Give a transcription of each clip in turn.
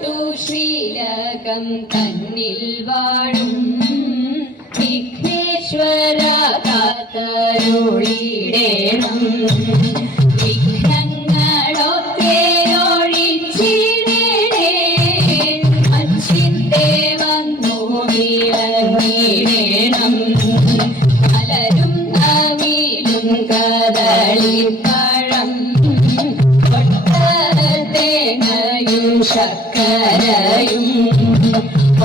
ശ്രീലകം തന്നിൽ വാഴും വിഘ്നേശ്വര കാത്തരുളിടേണം. വിഘ്നങ്ങളൊക്കെ ഒഴിച്ചിടേണേ, അച്ഛിത്തെ വന്നു വിളങ്ങിടേണം. പലരും നവിലും കദളിപ്പഴം തേങ്ങയും ശർക്കരയും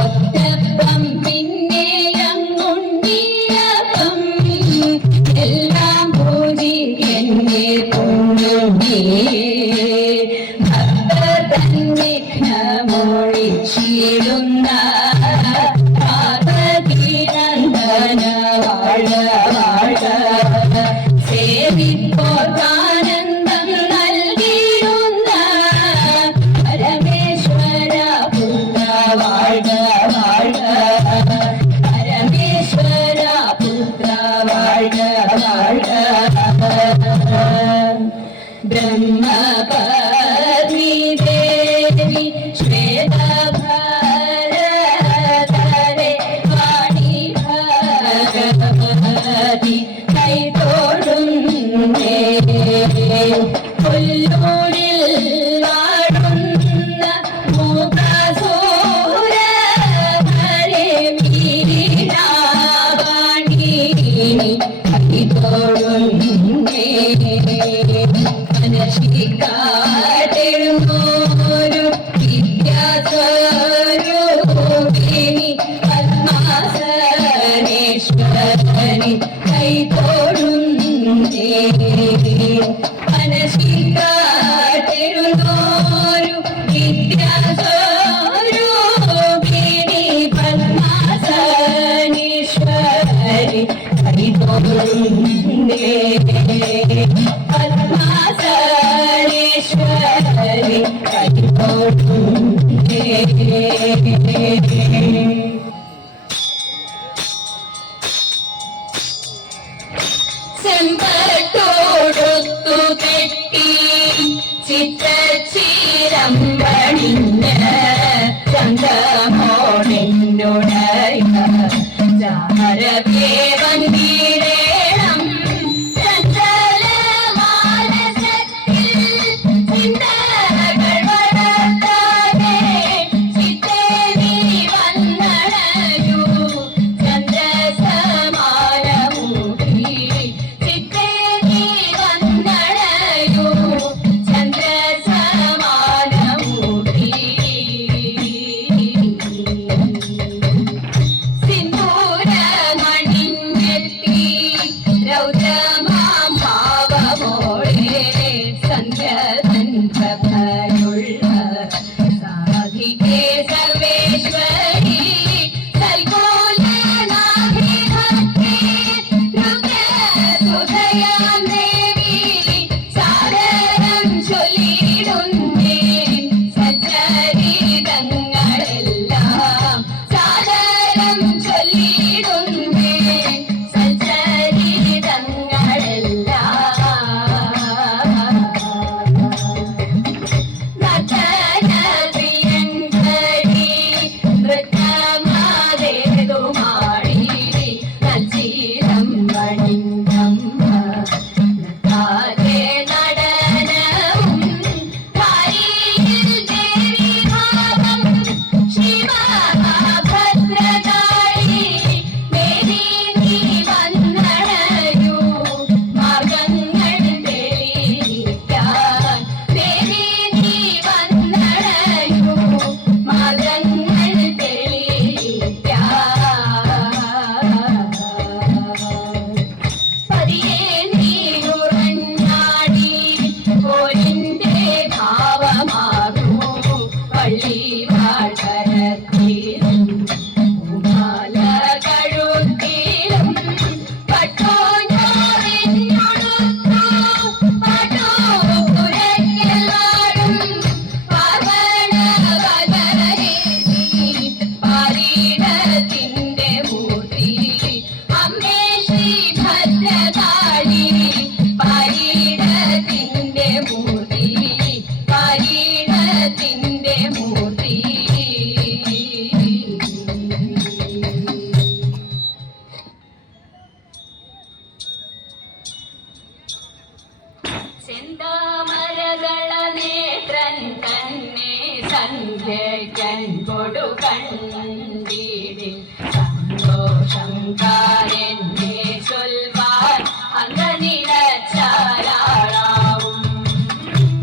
ഒറ്റപ്പം പിന്നെ അങ്ങുണ്ടിയപ്പം എല്ലാം പൂജിക്കന്നെ പൊന്നുണ്ണിയേ. ഭക്തർ തൻ വിഘ്നമൊഴിച്ചിടുന്ന പാർവതീനന്ദന വാഴ വാഴ. സേവിപ്പോർക്കാനന്ദം നൽകിടുന്ന പരമേശ്വര പുത്ര വാഴ വാഴ. പരമേശ്വര പുത്ര വാഴ വാഴ. ബ്രഹ്മപത്നി ദേവി ശ്വേതഭരധരെ വാണി ഭഗവതി കൈതൊഴുന്നേ. പുല്ലൂരിൽ വാഴുന്ന മൂകാസുരഹരെ മീനാവാണി കൈതൊഴുന്നേ. മനശിക്കാടെഴുന്നോരു വിദ്യാസ്വരൂപിണി പത്മാസനേശ്വരി കൈതൊഴുന്നേ. മനശിക്കാടെഴുന്നോരു വിദ്യാസ്വരൂപിണി പത്മാസനേശ്വരി കൈതൊഴുന്നേ. പത്മാസനേശ്വരി കൈതൊഴുന്നേ. ചെമ്പട്ടോടൊത്തു കെട്ടി ചിത്രചീരം പണിഞ്ഞ ചന്ദ്രമോണിന്നുടയ ചാരവേ വന്ദിരേണം. ചഞ്ചലമാനസത്തിൽ ചിന്തകൾ വളർത്താതെ ചിത്തേ നീ വന്നണയൂ. ചന്ദ്രസമാനമൂർത്തി ചിത്തേ നീ വന്നണയൂ. ചന്ദ്രസമാനമൂർത്തി. സിന്ദൂരമണിഞ്ഞെത്തി രൗദ്രമാം ഭാവമോടെ സന്ധ്യതൻ പ്രഭയുള്ള സാധികേ സർവേശ്വരി സൽഗോലനാഭി ഭക്തി രുദ്രസുധയാം ദേവി സാദരം ചൊല്ലിടുന്നേ. സച്ചരിതങ്ങളെല്ലാം സാദരം ചൊല്ലിടുന്നേ. സച്ചരിതങ്ങളെല്ലാം. നതന സന്ധ്യയ്ക്കൻ കൊടു കണ്ടിടിൽ സന്തോഷം കാരെന്നെ ചൊൽവാൻ അങ്ക നിലച്ചാരാളാവും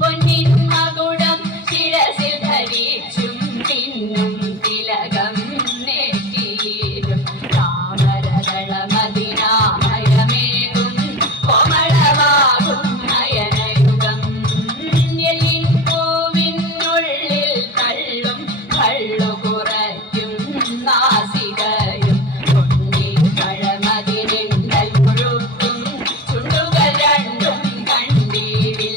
പൊന്നിൻ മകുടം ശിരസിൽ ധരിച്ചും പിന്നും തിലകം നെറ്റിയിലും താമരദളമതിനാമയമേകും കോമളമാകും നയനയുഗം എല്ലിൻ പൂവിനുള്ളിൽ കള്ളും കള്ളു കുറയ്ക്കും നാസികയും കൊണ്ടിപ്പഴമതിരിണ്ടൽ മുഴുക്കും ചുണ്ടുകൾ രണ്ടും കണ്ടീവിൽ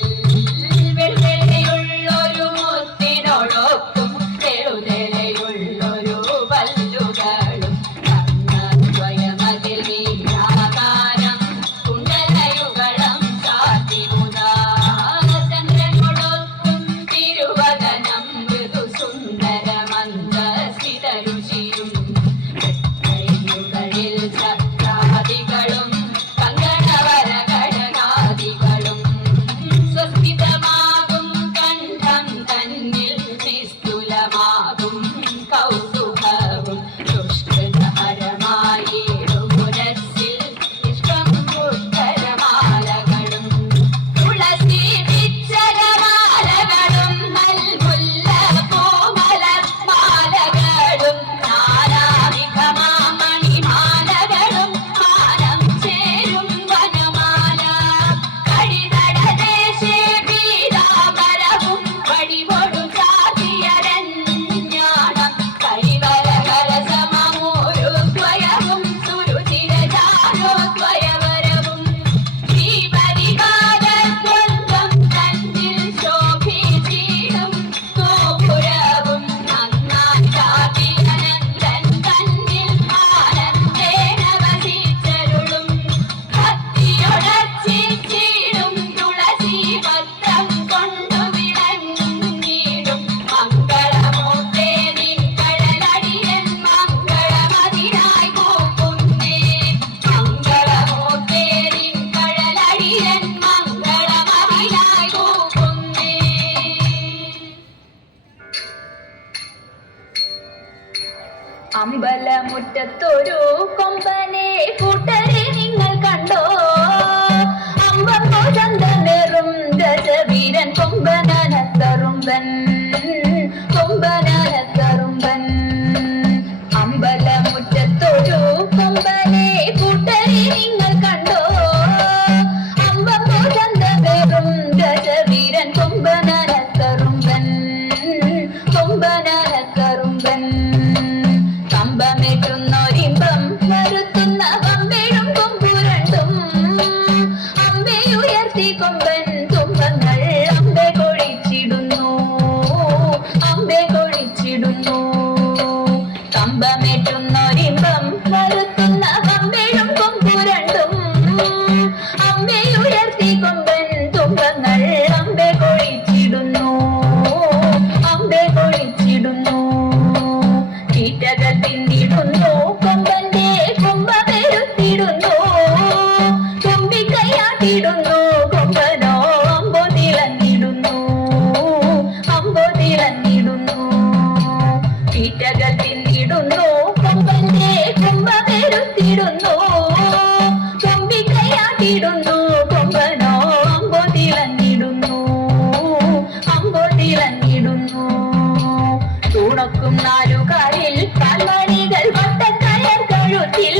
വെള്ളയുള്ളൊരു മുത്തിനോടൊപ്പം തെളുതെലയുള്ളൊരു പല്ലുകളും കണ്ണദ്വയമതിൽ നീരാകാരം കുണ്ടലയുകളം ചാത്തിമുതാ ചന്ദ്രനോടൊപ്പം തിരുവദനം മൃദു സുന്ദരമന്ദസിതരുചിയും കളിൽ ചക്രാദികളും കങ്കണവരകടനാദികളും സ്വസ്ഥിതമാകും കണ്ഠം തന്നിൽ നിസ്തുലമാകും കൗതുകവും ദുഷ്കൃതഹരമായി പുരസ്സിൽ ഇഷ്ടം പുഷ്കരമാലകളും തുളസി പിച്ചകമാലകളും മൽമുല്ല പൂമലർമാലകളും നാനാവിധമാമണിമാലകളും മാനം ചേരും വനമാല കഴിതടദേശേ പീതാംബരവും വടിവൊടു ചാത്തിയരഞ്ഞാണം കരിവരകരസമമൂരുദ്വയവും സുരുചിരചാരോദ്വയവരവും ശ്രീപരിവാരദ്വന്ദ്വം തന്നിൽ ശോഭിച്ചിടും ഗോപുരവും നന്നായി ചാത്തിയനന്തൻ തന്നിൽ ആനന്ദേന വസിച്ചരുളും ഭക്തിയൊടച്ചിടും തുളസി പത്രം കൊണ്ടു വിളങ്ങിടും മംഗളമൂർത്തേ നിൻകഴലടിയൻ മംഗളമതിനായി കൂക്കുന്നേ മംഗളമൂർത്തേ നിൻകഴലടിയൻ മംഗളമതിനായി കൂക്കുന്നേ. അമ്പലമുറ്റത്തൊരു കൊമ്പനെ കൂട്ടരെ നിങ്ങൾ കണ്ടോ അമ്പമ്പോ ചന്തനേറും ഗജവീരൻ കൊമ്പനനത്തറുമ്പൻ കൊമ്പനനത്തറുമ്പൻ അമ്പലമുറ്റത്തൊരു കൊമ്പനെ കൂട്ടരെ നിങ്ങൾ കണ്ടോ അമ്പമ്പോ ചന്തനേറും ഗജവീരൻ കൊമ്പനനത്തറുമ്പൻ കൊമ്പനനത്തറുമ്പൻ കമ്പമേറ്റുന്നൊരിമ്പം വരുത്തുന്ന പമ്പേഴും കൊമ്പുരണ്ടും അമ്പയുയർത്തി കൊമ്പൻ തുമ്പങ്ങൾ അമ്പെ കൊഴിച്ചിടുന്നു അമ്പെ കൊഴിച്ചിടുന്നു കമ്പമേറ്റുന്നൊരിമ്പം വരുത്തുന്ന പമ്പേഴും കൊമ്പുരണ്ടും അമ്പയുയർത്തി കൊമ്പൻ തുമ്പങ്ങൾ അമ്പെ കൊഴിച്ചിടുന്നു അമ്പെ കൊഴിച്ചിടുന്നു കീറ്റകൾ തിന്നിടുന്നു കൊമ്പന്റെ കൊമ്പ പെരുത്തിടുന്നു തുമ്പിക്കൈയാട്ടിടുന്നു കൊമ്പനോ അമ്പോ തിളങ്ങിടുന്നു അമ്പോ തിളങ്ങിടുന്നു കീറ്റകൾ തിന്നിടുന്നു കൊമ്പന്റെ കൊമ്പ പെരുത്തിടുന്നു തുമ്പിക്കൈയാട്ടിടുന്നു കൊമ്പനോ അമ്പോ തിളങ്ങിടുന്നു അമ്പോ തിളങ്ങിടുന്നു തുണക്കും നാലുകാലിൽ കാൽമണികൾ വട്ടക്കയർ കഴുത്തിൽ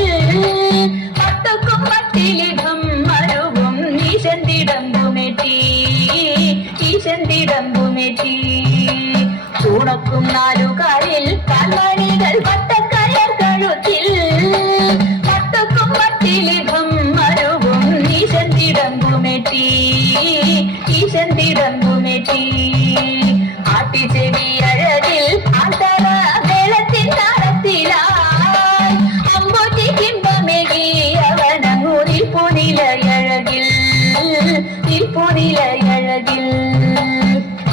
പട്ടക്കും മട്ടിലിടം മരുവും ഈശന്തിടമ്പുമെറ്റി ഈശന്തിടമ്പുമെറ്റി തുണക്കും നാലുകാലിൽ കാൽമണികൾ വട്ടക്കയർ കഴുത്തിൽ പട്ടക്കും മട്ടിലിടം മരുവും ഈശന്തിടമ്പുമെറ്റി ഈശന്തിടമ്പുമെറ്റി ആട്ടിച്ചെവി അഴകിൽ ആന്തര മേളത്തിൻ താളത്തിലായി അമ്പോറ്റി കിമ്പമേകി അവനങ്ങൂരിൽ പുനിലയഴകിൽ പുനിലയഴകിൽ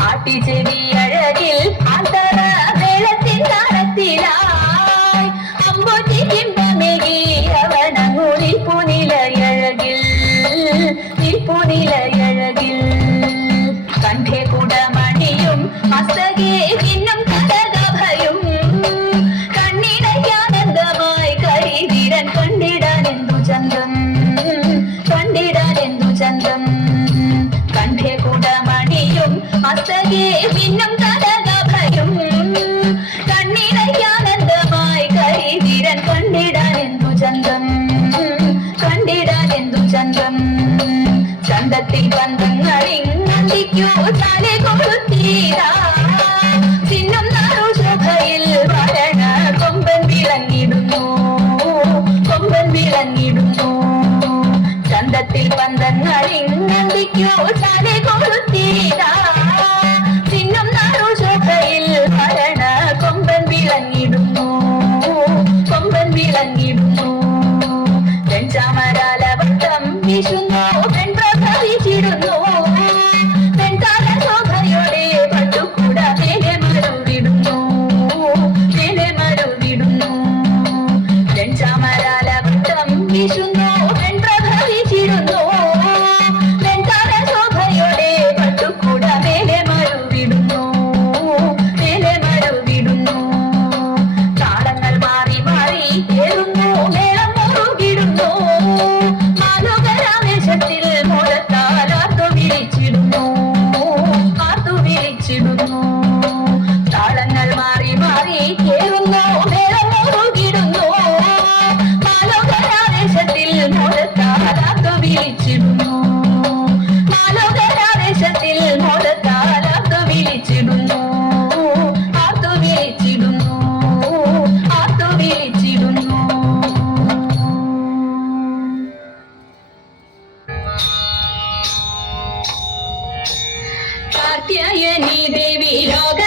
ആട്ടിച്ചെവി അഴകിൽ ആന്തര മേളത്തിൻ താളത്തിലായി അമ്പോറ്റി കിമ്പമേകി അവനങ്ങൂരിൽ പുനിലയഴകിൽ പുനിലയഴകിൽ കണ്ഠേ കുടമണിയും മസ്തകേ കിന്നും ചാലെ കൊളുത്തിയിതാ ചിഹ്നം നാറുശോഭയിൽ മരണ കൊമ്പൻ വിളങ്ങിടുന്നു കൊമ്പൻ വിളങ്ങിടുന്നു വെഞ്ചാമരാല വട്ടം വീശുന്നു പെൺപ്രഭവിച്ചിടുന്നു പെൺതാര ശോഭയോടെ പട്ടുകൂട മേലെ മരുവിടുന്നു മേലെ മരുവിടുന്നു വെഞ്ചാമരാല വട്ടം വീശുന്നു പെൺപ്രഭവിച്ചിടുന്നു പെൺതാര ശോഭയോടെ പട്ടുകൂട മേലെ മരുവിടുന്നു മേലെ മരുവിടുന്നു താളങ്ങൾ മാറി മാറി ഏറുന്നു മേളം മുറുകിടുന്നു മാലോകരാവേശത്തിൽ മോളത്താൽ ആർത്തു വിളിച്ചിടുന്നു ആർത്തു വിളിച്ചിടുന്നു താളങ്ങൾ മാറി മാറി ഏറുന്നു മേളം മുറുകിടുന്നു മാലോകരാവേശത്തിൽ മോളത്താൽ ആർത്തു വിളിച്ചിടുന്നു മാലോകരാവേശത്തിൽ മോളത്താൽ ആർത്തു വിളിച്ചിടുന്നു ആർത്തു വിളിച്ചിടുന്നു ആർത്തു വിളിച്ചിടുന്നു കാർത്യായനി ദേവി ലോക